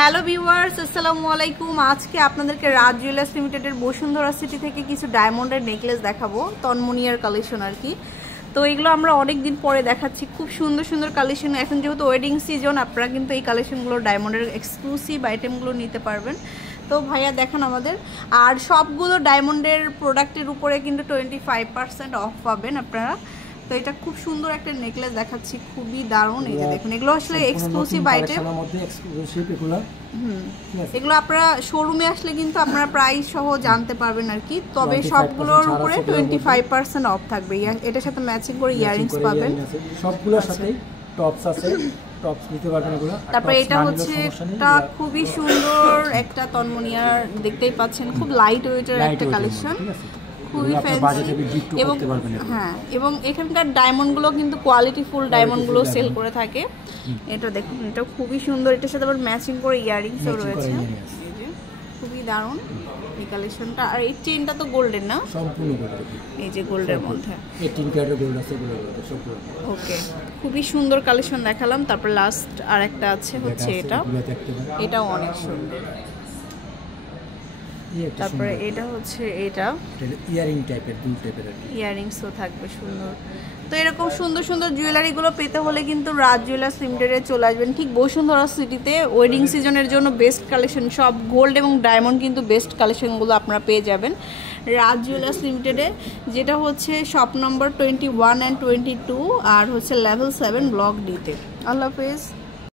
Hello viewers, আসসালামু আলাইকুম। আজকে আপনাদেরকে রাজ জুয়েলার্স লিমিটেডের বসুন্ধরা সিটি থেকে কিছু ডায়মন্ডের নেকলেস দেখাবো, তন্মনিয়ার কালেকশন আর কি। তো এগুলো আমরা অনেক দিন পরে দেখাচ্ছি, খুব সুন্দর সুন্দর কালেকশন। এখন যেহেতু ওয়েডিং সিজন, আপনারা কিন্তু এই কালেকশনগুলো ডায়মন্ডের এক্সক্লুসিভ আইটেমগুলো নিতে পারবেন। তো ভাইয়া দেখান আমাদের। আর সবগুলো ডায়মন্ডের প্রোডাক্টের উপরে কিন্তু 25% অফ পাবেন আপনারা। তো এটা খুব সুন্দর একটা নেকলেস দেখাচ্ছি, খুবই দারুণ। এই যে দেখুন, এগুলো আসলে এক্সক্লুসিভ আইটেম। এগুলো আপনারা শোরুমে আসলে কিন্তু আপনারা প্রাইস সহ জানতে পারবেন আর কি। তবে সবগুলোর উপরে 25% অফ থাকবে। এটার সাথে ম্যাচিং করে ইয়াররিংস পাবেন, সবগুলোর সাথেই টপস আছে, টপস নিতে পারবেন এগুলো। তারপরে এটা হচ্ছে একটা খুবই সুন্দর একটা তন্মনিয়ার, দেখতেই পাচ্ছেন খুব লাইট ওয়েটের একটা কালেকশন, খুবই ফ্যান্সি। এবং হ্যাঁ, এবং এখানকার ডায়মন্ডগুলো কিন্তু কোয়ালিটিফুল ডায়মন্ডগুলো সেল করে থাকে। এটা দেখুন, এটা খুবই সুন্দর। এটার সাথে আবার ম্যাচিং করে ইয়াররিংসও রয়েছে, এই যে খুবই দারুণ এই কালেকশনটা। আর এই চেইনটা তো গোল্ডের না, সম্পূর্ণ গোল্ডের, এই যে গোল্ডের মধ্যে 18 ক্যারেট গোল্ড আছে সবগুলো। ওকে, খুবই সুন্দর কালেকশন দেখালাম। তারপর লাস্ট আর একটা আছে হচ্ছে এটাও অনেক সুন্দর। তারপরে এটা হচ্ছে এটা ইয়ারিং টাইপের, দুল টাইপের ইয়ারিংসও থাকবে সুন্দর। তো এরকম সুন্দর সুন্দর জুয়েলারিগুলো পেতে হলে কিন্তু রাজ জুয়েলার্স লিমিটেডে চলে আসবেন, ঠিক বসুন্ধরা সিটিতে। ওয়েডিং সিজনের জন্য বেস্ট কালেকশন, সব গোল্ড এবং ডায়মন্ড কিন্তু বেস্ট কালেকশনগুলো আপনারা পেয়ে যাবেন রাজ জুয়েলার্স লিমিটেডে, যেটা হচ্ছে শপ নম্বর 21 and 22 আর হচ্ছে লেভেল 7 ব্লক ডিতে। আল্লাহ হাফেজ।